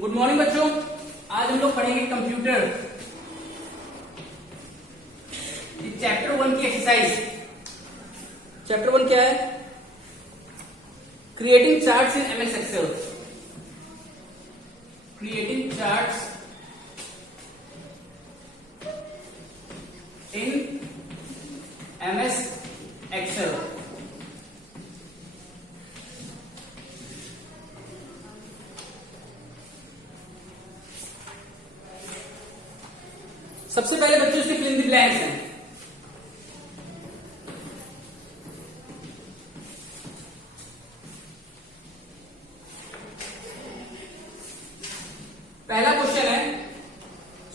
Good morning बच्चों। आज हम लोग पढ़ेंगे कंप्यूटर चैप्टर 1 की एक्सरसाइज। चैप्टर 1 क्या है? Creating charts in MS Excel. Creating charts in MS Excel. सबसे पहले बच्चों इसके फिल इन द ब्लैंक्स हैं। पहला क्वेश्चन है,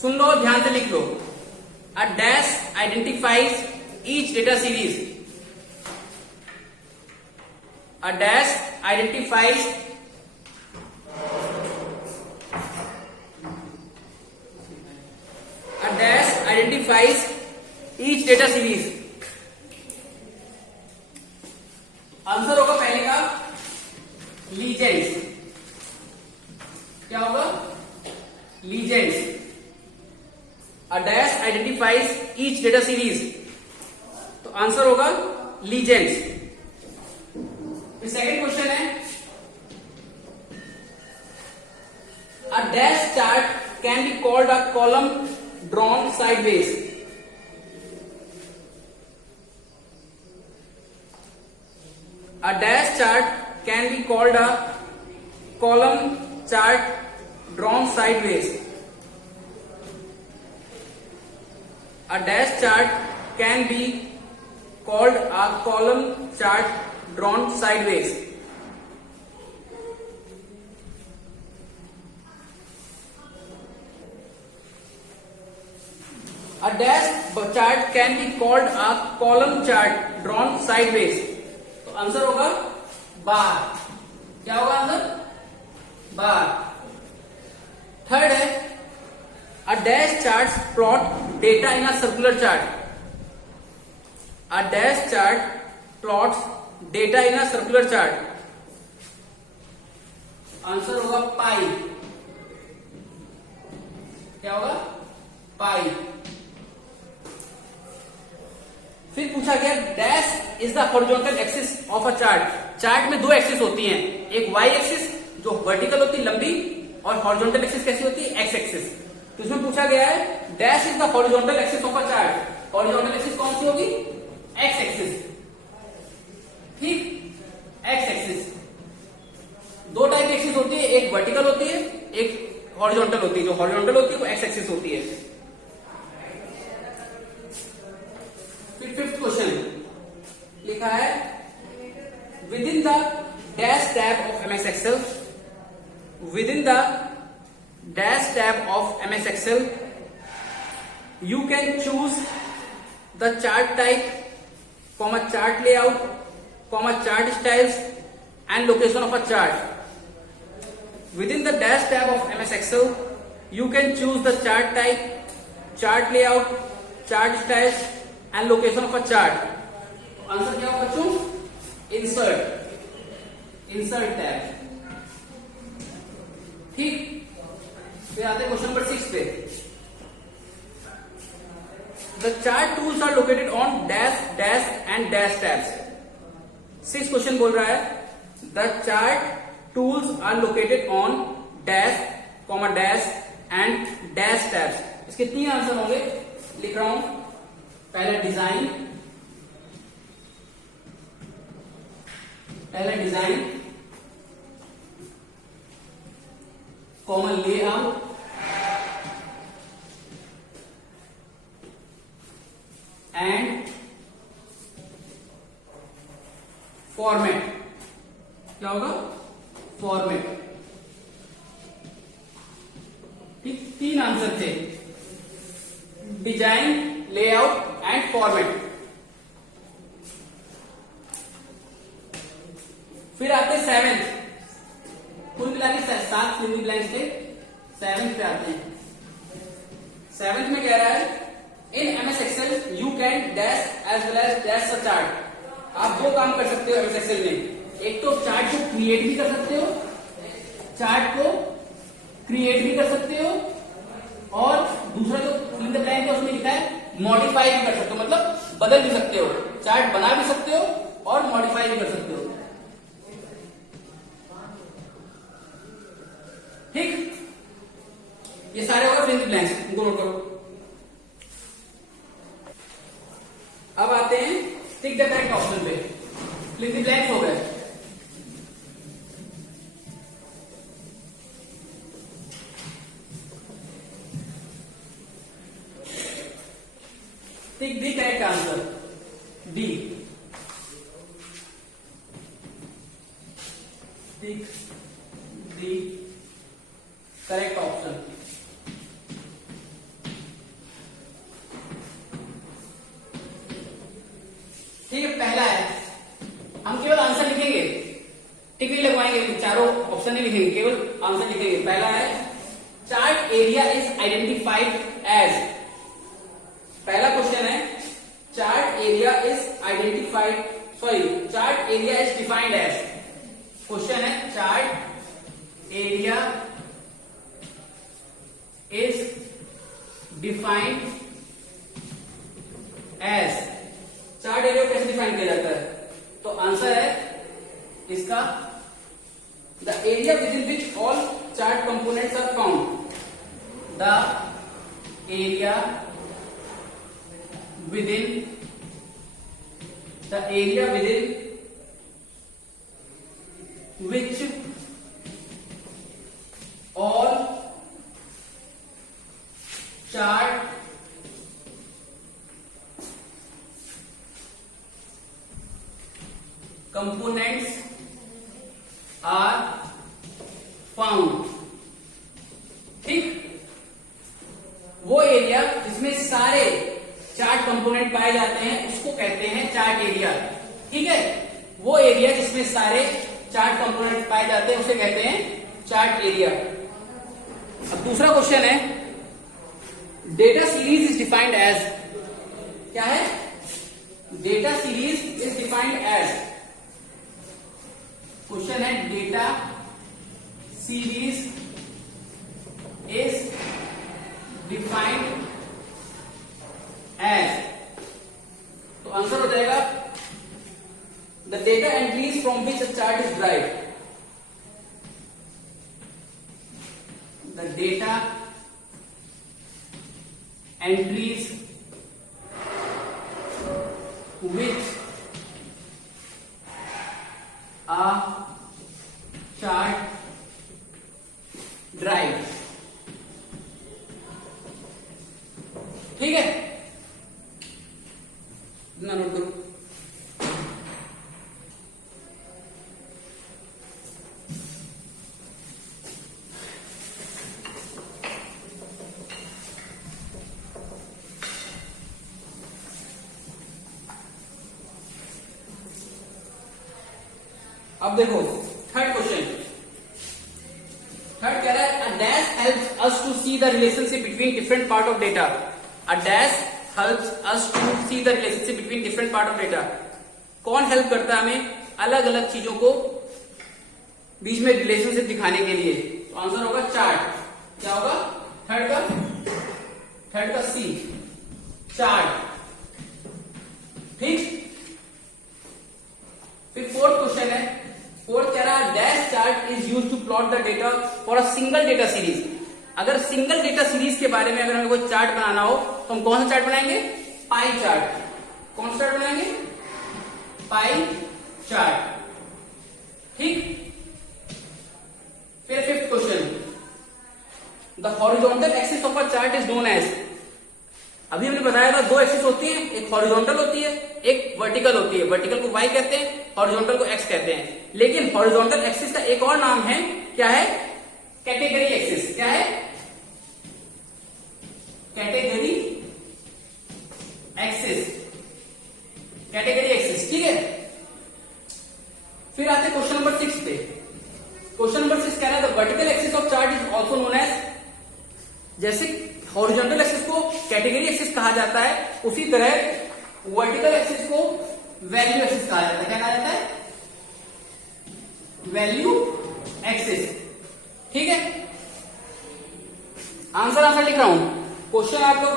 सुन लो और ध्यान से लिख लो। A dash identifies each data series. A dash identifies identifies each data series। Answer होगा पहले का लीजेंड्स। क्या होगा? Legends. A dash identifies each data series, तो आंसर होगा लीजेंड्स। फिर सेकंड क्वेश्चन है, a dash chart can be called a column drawn sideways। A dash chart can be called a column chart drawn sideways। A dash chart can be called a column chart drawn sideways। A dash chart can be called a column chart drawn sideways, तो answer होगा बार। क्या होगा answer? बार। Third है, a dash charts plot data in a circular chart। A dash chart plots data in a circular chart, answer होगा पाई। क्या होगा? पाई। फिर पूछा गया, dash is the horizontal axis of a chart. Chart में दो एक्सिस होती हैं, एक वाई एक्सिस जो वर्टिकल होती है लंबी, और हॉरिजॉन्टल एक्सिस कैसी होती है? X axis. तो इसमें पूछा गया है, dash is the horizontal axis of a chart. Horizontal axis कौन सी होगी? X axis. ठीक, एक्स एक्सिस। दो टाइप की एक्सिस होती है, एक वर्टिकल होती है, एक हॉरिजॉन्टल होती है। जो हॉरिजॉन्टल होती है वो एक्स एक्सिस होती है। फिर फिफ्थ क्वेश्चन लिखा है, within the dash tab of MS Excel, within the dash tab of MS Excel you can choose the chart type, comma chart layout, comma chart styles and location of a chart. Within the dash tab of MS Excel you can choose the chart type, chart layout, chart styles and location of a chart. Answer क्या होगा बच्चों? Insert. Insert tab. ठीक, फिर आते हैं question number 6 पे। The chart tools are located on dash dash and dash tabs. 6 question बोल रहा है, the chart tools are located on dash, comma dash and dash tabs. इसके 3 आंसर होंगे, लिख रहा हूं। पहला design, common layout and format. क्या होगा? फॉर्मेट। ठीक, 3 आंसर थे, डिजाइन, लेआउट एंड फॉर्मेट। फिर आते हैं 7th। कुल मिला के 7 फिल इन द ब्लैंक्स थे। 7th पे आते हैं। 7th में कह रहा है, in MS Excel you can dash as well as dash a chart. आप 2 काम कर सकते हो एमएस एक्सेल में, एक तो चार्ट को क्रिएट भी कर सकते हो, चार्ट को क्रिएट भी कर सकते हो, और दूसरा जो फिल इन द ब्लैंक है उसमें लिखा है मॉडिफाई भी कर सकते हो, मतलब बदल भी सकते हो, चार्ट बना भी सकते हो और मॉडिफाई भी कर सकते हो। ठीक, ये सारे होगा फिल इन द ब्लैंक्स, इनको नोट करो। अब आते हैं टिक द करेक्ट ऑप्शन पे। फिल इन द ब्लैंक्स हो गए। Tick the correct answer, D. Tick the correct option. ठीक है, पहला है, हम केवल आंसर लिखेंगे, टिक नहीं लगवाएंगे, चारों ऑप्शन नहीं लिखेंगे, केवल आंसर लिखेंगे। पहला है chart area is identified as, पहला क्वेश्चन है chart area is identified, sorry chart area is defined as, question है chart area is defined as, chart area कैसे डिफाइन किया जाता है? तो आंसर है इसका the area within which all chart components are found, the area within which all chart components are found। ठीक, वो एरिया जिसमें सारे चार्ट कंपोनेंट पाए जाते हैं उसको कहते हैं चार्ट एरिया। ठीक है, वो एरिया जिसमें सारे चार्ट कंपोनेंट पाए जाते हैं उसे कहते हैं चार्ट एरिया। अब दूसरा क्वेश्चन है data series is defined as, क्या है? Data series is defined as, question है data series is defined as, तो आंसर हो जाएगा the data entries from which a chart is derived, the data entries which a chart drive। ठीक है, इतना note करो। अब देखो थर्ड क्वेश्चन, थर्ड कह रहा है a dash helps us to see the relationship between different part of data, a dash helps us to see the relationship between different part of data. कौन हेल्प करता है हमें अलग अलग चीजों को बीच में रिलेशनशिप दिखाने के लिए? तो आंसर होगा चार्ट। क्या होगा? थर्ड का सी, चार्ट। ठीक, फिर फोर्थ क्वेश्चन है, फोर्थ कह रहा है dash chart is use to plot the data for a single data series. अगर सिंगल डेटा सीरीज के बारे में अगर हमें कोई चार्ट बनाना हो तो हम कौन सा चार्ट बनाएंगे? Pie chart. कौन सा चार्ट बनाएंगे? Pie chart. ठीक, फिर fifth question, the horizontal axis of a chart is known as. अभी हमने बताया था दो एक्सिस होती है, एक हॉरिजॉन्टल होती है, एक वर्टिकल होती है। वर्टिकल को वाई कहते हैं, हॉरिजॉन्टल को एक्स कहते हैं। लेकिन हॉरिजॉन्टल एक्सिस का एक और नाम है, क्या है? Category axis. क्या है? Category axis, category axis. ठीक है, फिर आते क्वेश्चन नंबर 6 पे। क्वेश्चन नंबर 6 कह रहा है the vertical axis of chart is also known as, जैसे हॉरिजॉन्टल एक्सिस को कैटेगरी एक्सिस कहा जाता है, उसी तरह वर्टिकल एक्सिस को वैल्यू एक्सिस कहा जाता है। क्या कहा जाता है? Value axis. ठीक है, आंसर लिख रहा हूं, क्वेश्चन आपको